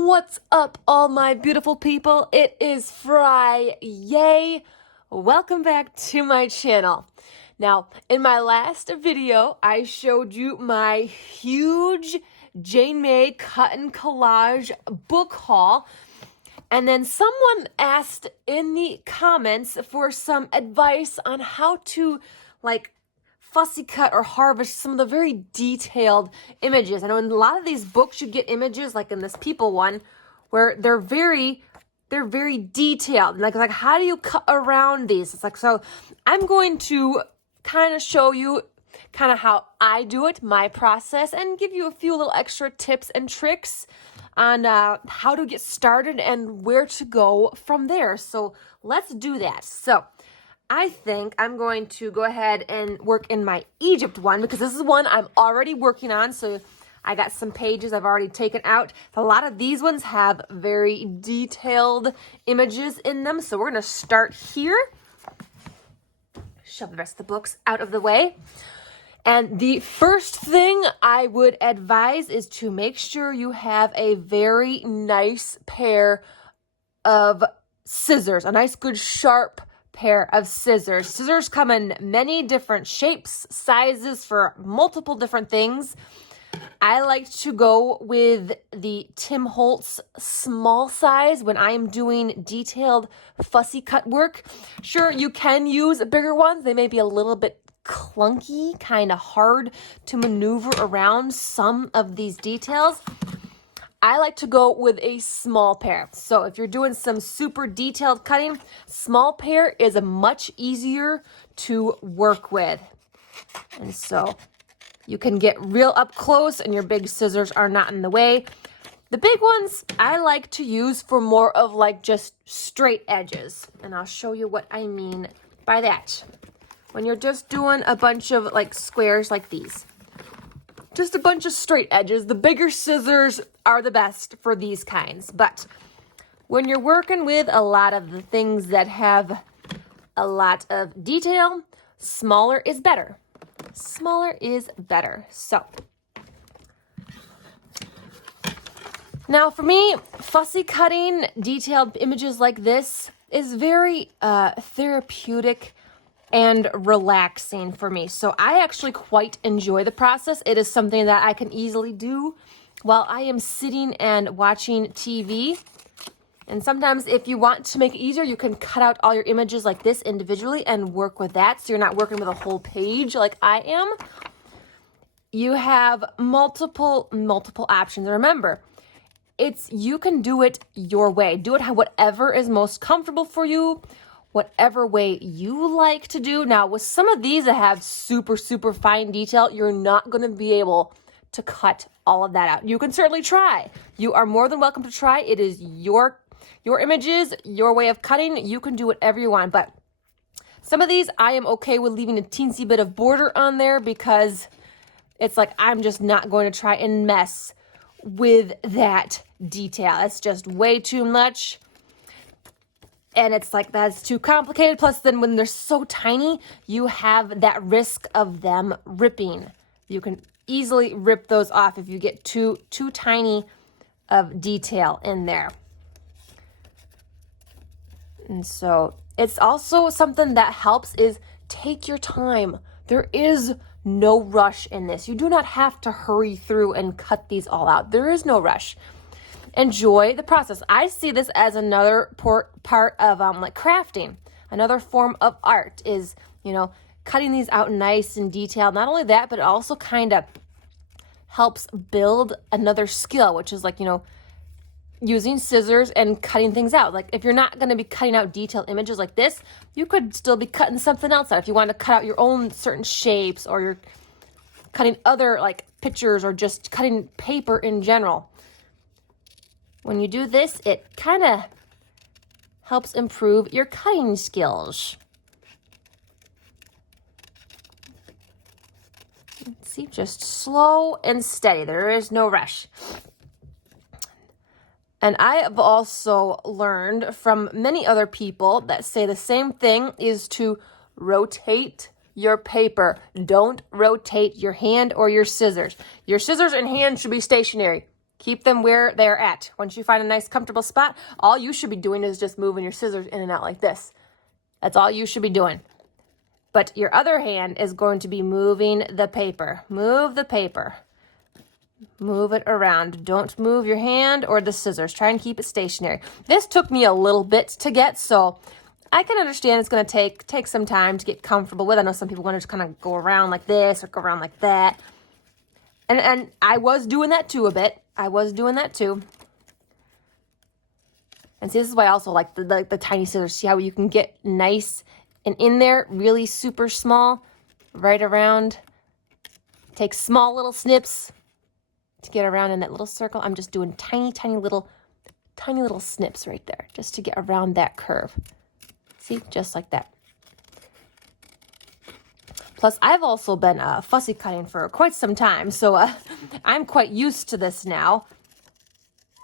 What's up, all my beautiful people? It is Friday. Welcome back to my channel. Now, in my last video, I showed you my huge Jane May cut and collage book haul. And then someone asked in the comments for some advice on how to, fussy cut or harvest some of the very detailed images. I know in a lot of these books you get images, like in this people one, where they're very detailed. Like how do you cut around these? It's like, so I'm going to kind of show you kind of how I do it, my process, and give you a few little extra tips and tricks on how to get started and where to go from there. So let's do that. So I think I'm going to go ahead and work in my Egypt one because this is one I'm already working on. So I got some pages I've already taken out. A lot of these ones have very detailed images in them. So we're going to start here. Shove the rest of the books out of the way. And the first thing I would advise is to make sure you have a very nice pair of scissors, a nice good sharp pair of scissors. Scissors come in many different shapes, sizes for multiple different things. I like to go with the Tim Holtz small size when I am doing detailed fussy cut work. Sure, you can use bigger ones. They may be a little bit clunky, kind of hard to maneuver around some of these details. I like to go with a small pair. So if you're doing some super detailed cutting, small pair is a much easier to work with. And so you can get real up close and your big scissors are not in the way. The big ones I like to use for more of like just straight edges. And I'll show you what I mean by that. When you're just doing a bunch of like squares like these. Just a bunch of straight edges. The bigger scissors are the best for these kinds. But when you're working with a lot of the things that have a lot of detail, smaller is better. Smaller is better. So now for me, fussy cutting detailed images like this is very therapeutic and relaxing for me. So I actually quite enjoy the process. It is something that I can easily do while I am sitting and watching TV. And sometimes if you want to make it easier, you can cut out all your images like this individually and work with that. So you're not working with a whole page like I am. You have multiple options. Remember, you can do it your way. Do it whatever is most comfortable for you, whatever way you like to do. Now, with some of these that have super fine detail, you're not going to be able to cut all of that out. You can certainly try. You are more than welcome to try. It is your images, your way of cutting. You can do whatever you want. But some of these, I am okay with leaving a teensy bit of border on there because it's like I'm just not going to try and mess with that detail. It's just way too much. And it's like, that's too complicated. Plus, then when they're so tiny, you have that risk of them ripping. You can easily rip those off if you get too tiny of detail in there. And so it's also something that helps is take your time. There is no rush in this. You do not have to hurry through and cut these all out. There is no rush. Enjoy the process. I see this as another part of like crafting. Another form of art is, cutting these out nice and detailed. Not only that, but it also kind of helps build another skill, which is like, using scissors and cutting things out. Like if you're not going to be cutting out detailed images like this, you could still be cutting something else out. If you want to cut out your own certain shapes, or you're cutting other like pictures, or just cutting paper in general. When you do this, it kind of helps improve your cutting skills. Let's see, just slow and steady. There is no rush. And I have also learned from many other people that say the same thing is to rotate your paper. Don't rotate your hand or your scissors. Your scissors and hand should be stationary. Keep them where they're at. Once you find a nice comfortable spot, all you should be doing is just moving your scissors in and out like this. That's all you should be doing. But your other hand is going to be moving the paper. Move the paper. Move it around. Don't move your hand or the scissors. Try and keep it stationary. This took me a little bit to get, so I can understand it's going to take some time to get comfortable with. I know some people want to just kind of go around like this or go around like that. And I was doing that too a bit. I was doing that too. And see, this is why I also like the tiny scissors. See how you can get nice and in there, really super small, right around. Take small little snips to get around in that little circle. I'm just doing tiny little snips right there, just to get around that curve. See, just like that. Plus, I've also been fussy cutting for quite some time, so I'm quite used to this now.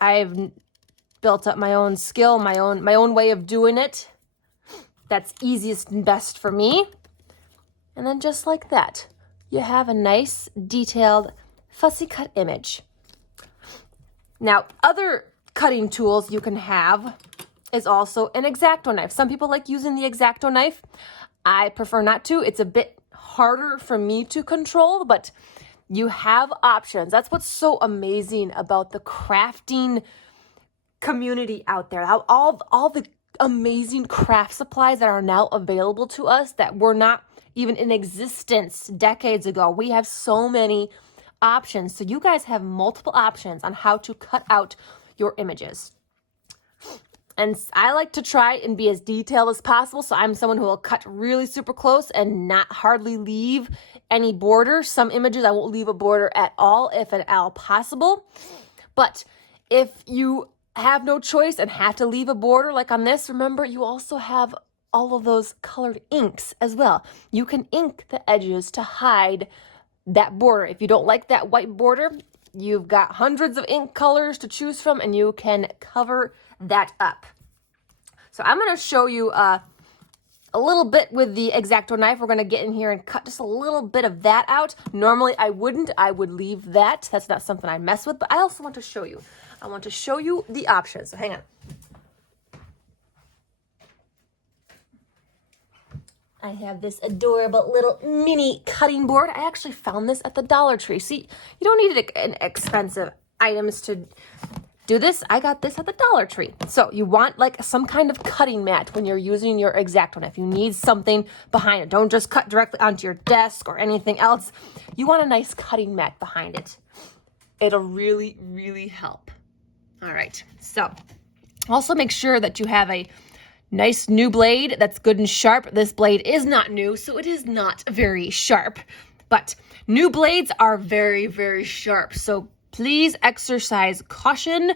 I've built up my own skill, my own way of doing it. That's easiest and best for me. And then just like that, you have a nice, detailed, fussy cut image. Now, other cutting tools you can have is also an X-Acto knife. Some people like using the X-Acto knife. I prefer not to. It's a bit harder for me to control, but you have options. That's what's so amazing about the crafting community out there. How all the amazing craft supplies that are now available to us that were not even in existence decades ago. We have so many options. So you guys have multiple options on how to cut out your images. And I like to try and be as detailed as possible. So I'm someone who will cut really super close and not hardly leave any border. Some images I won't leave a border at all if at all possible. But if you have no choice and have to leave a border like on this, remember you also have all of those colored inks as well. You can ink the edges to hide that border. If you don't like that white border, you've got hundreds of ink colors to choose from and you can cover that up. So I'm going to show you a little bit with the X-Acto knife. We're going to get in here and cut just a little bit of that out. Normally I wouldn't. I would leave that. That's not something I mess with, but I also want to show you. I want to show you the options. So hang on. I have this adorable little mini cutting board. I actually found this at the Dollar Tree. See, you don't need an expensive items to do this. I got this at the Dollar Tree. So you want like some kind of cutting mat when you're using your X-Acto knife. You need something behind it. Don't just cut directly onto your desk or anything else. You want a nice cutting mat behind it. It'll really, really help. All right. So also make sure that you have a nice new blade that's good and sharp. This blade is not new, so it is not very sharp. But new blades are very, very sharp. So please exercise caution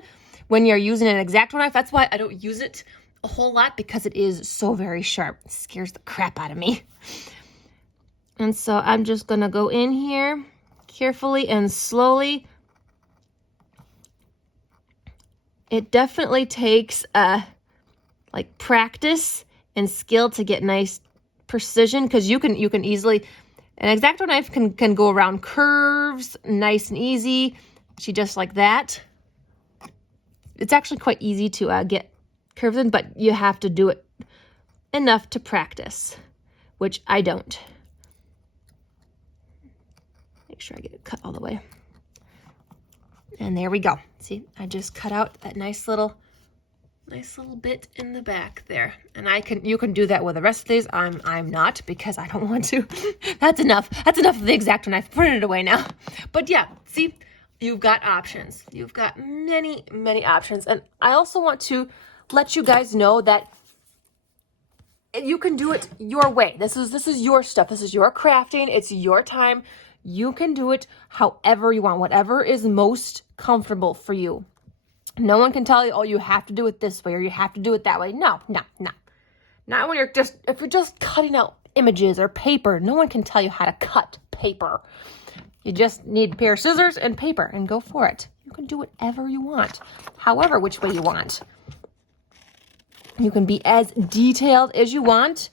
when you're using an X-Acto knife. That's why I don't use it a whole lot, because it is so very sharp. It scares the crap out of me. And so I'm just going to go in here carefully and slowly. It definitely takes like practice and skill to get nice precision, because you can easily, an X-Acto knife can go around curves nice and easy. See, just like that. It's actually quite easy to get curves in, but you have to do it enough to practice, which I don't. Make sure I get it cut all the way. And there we go. See, I just cut out that nice little bit in the back there. And you can do that with the rest of these. I'm not, because I don't want to. That's enough. That's enough of the X-Acto knife. Put it away now. But yeah, see, you've got options. You've got many, many options. And I also want to let you guys know that you can do it your way. This is your stuff. This is your crafting. It's your time. You can do it however you want, whatever is most comfortable for you. No one can tell you, oh, you have to do it this way or you have to do it that way. No. Not when if you're just cutting out images or paper. No one can tell you how to cut paper. You just need a pair of scissors and paper and go for it. You can do whatever you want, however which way you want. You can be as detailed as you want.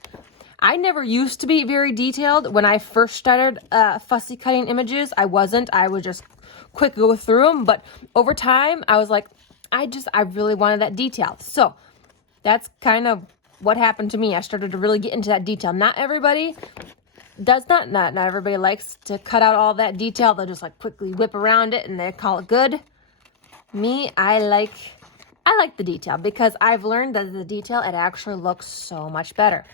I never used to be very detailed. When I first started fussy cutting images, I wasn't. I was just quick go through them. But over time, I was like, I really wanted that detail. So that's kind of what happened to me. I started to really get into that detail. Not everybody does not everybody likes to cut out all that detail. They'll just like quickly whip around it and they call it good. Me, I like the detail because I've learned that the detail, it actually looks so much better.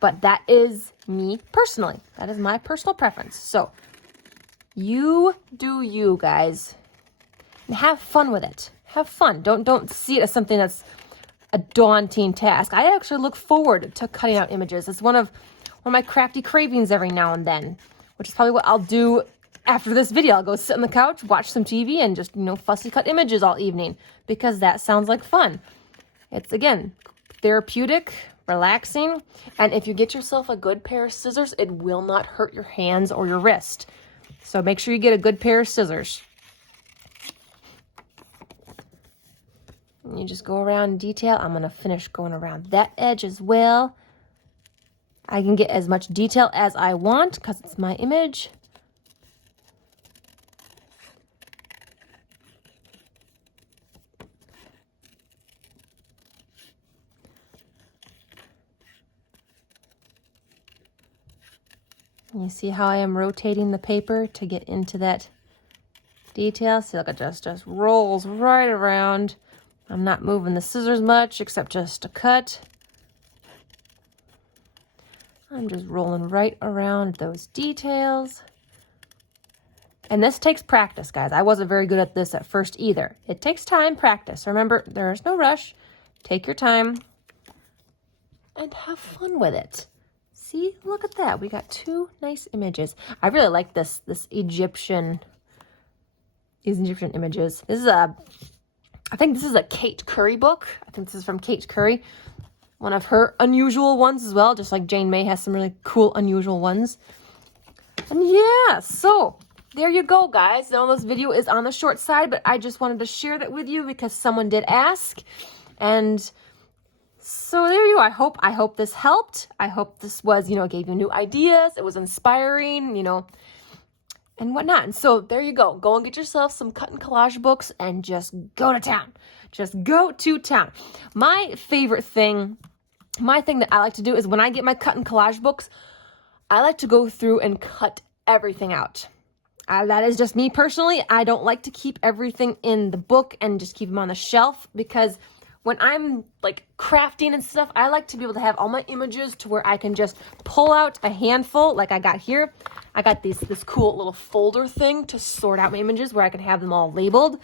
But that is me personally. That is my personal preference. So you do you, guys, and have fun with it. Have fun. Don't see it as something that's a daunting task. I actually look forward to cutting out images. It's one of my crafty cravings every now and then, which is probably what I'll do after this video. I'll go sit on the couch, watch some TV, and just, fussy cut images all evening because that sounds like fun. It's, again, therapeutic, relaxing, and if you get yourself a good pair of scissors, it will not hurt your hands or your wrist. So make sure you get a good pair of scissors. And you just go around detail. I'm going to finish going around that edge as well. I can get as much detail as I want because it's my image. You see how I am rotating the paper to get into that detail? See, look, it just rolls right around. I'm not moving the scissors much, except just to cut. I'm just rolling right around those details. And this takes practice, guys. I wasn't very good at this at first either. It takes time, practice. Remember, there is no rush. Take your time and have fun with it. See, look at that. We got two nice images. I really like this Egyptian, these Egyptian images. This is I think this is a Kate Curry book. I think this is from Kate Curry. One of her unusual ones as well, just like Jane May has some really cool, unusual ones. And yeah, so there you go, guys. Now this video is on the short side, but I just wanted to share that with you because someone did ask. And so there you go. I hope this helped. I hope this was, gave you new ideas. It was inspiring, and whatnot. And so there you go. Go and get yourself some cut and collage books and just go to town. Just go to town. My favorite thing, my thing that I like to do is when I get my cut and collage books, I like to go through and cut everything out. That is just me personally. I don't like to keep everything in the book and just keep them on the shelf because when I'm like crafting and stuff, I like to be able to have all my images to where I can just pull out a handful like I got here. I got this cool little folder thing to sort out my images where I can have them all labeled.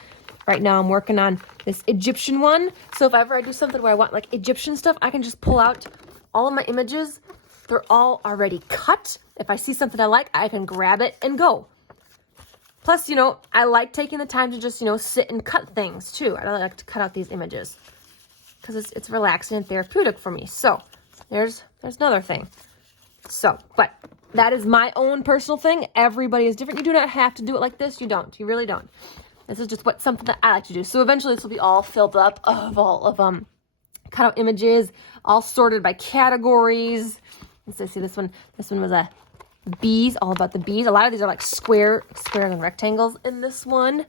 Right now I'm working on this Egyptian one. So if ever I do something where I want like Egyptian stuff, I can just pull out all of my images. They're all already cut. If I see something I like, I can grab it and go. Plus, I like taking the time to just, sit and cut things too. I like to cut out these images because it's relaxing and therapeutic for me. So there's another thing. So, but that is my own personal thing. Everybody is different. You do not have to do it like this. You don't. You really don't. This is just something that I like to do. So eventually this will be all filled up of all of cut out images, all sorted by categories. And so see this one was a bees, all about the bees. A lot of these are like squares and rectangles in this one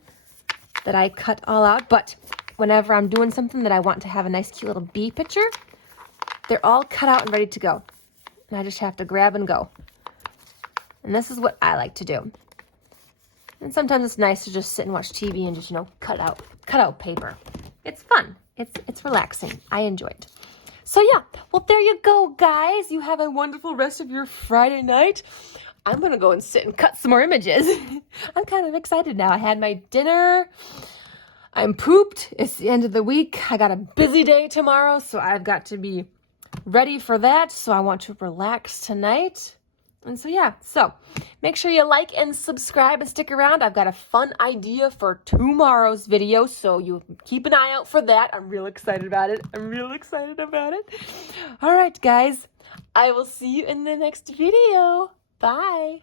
that I cut all out. But whenever I'm doing something that I want to have a nice cute little bee picture, they're all cut out and ready to go. And I just have to grab and go. And this is what I like to do. And sometimes it's nice to just sit and watch TV and just, cut out paper. It's fun. It's relaxing. I enjoy it. So yeah, well, there you go, guys. You have a wonderful rest of your Friday night. I'm going to go and sit and cut some more images. I'm kind of excited now. I had my dinner. I'm pooped. It's the end of the week. I got a busy day tomorrow, so I've got to be ready for that. So I want to relax tonight. And so, yeah, so make sure you like and subscribe and stick around. I've got a fun idea for tomorrow's video, so you keep an eye out for that. I'm real excited about it. All right, guys, I will see you in the next video. Bye.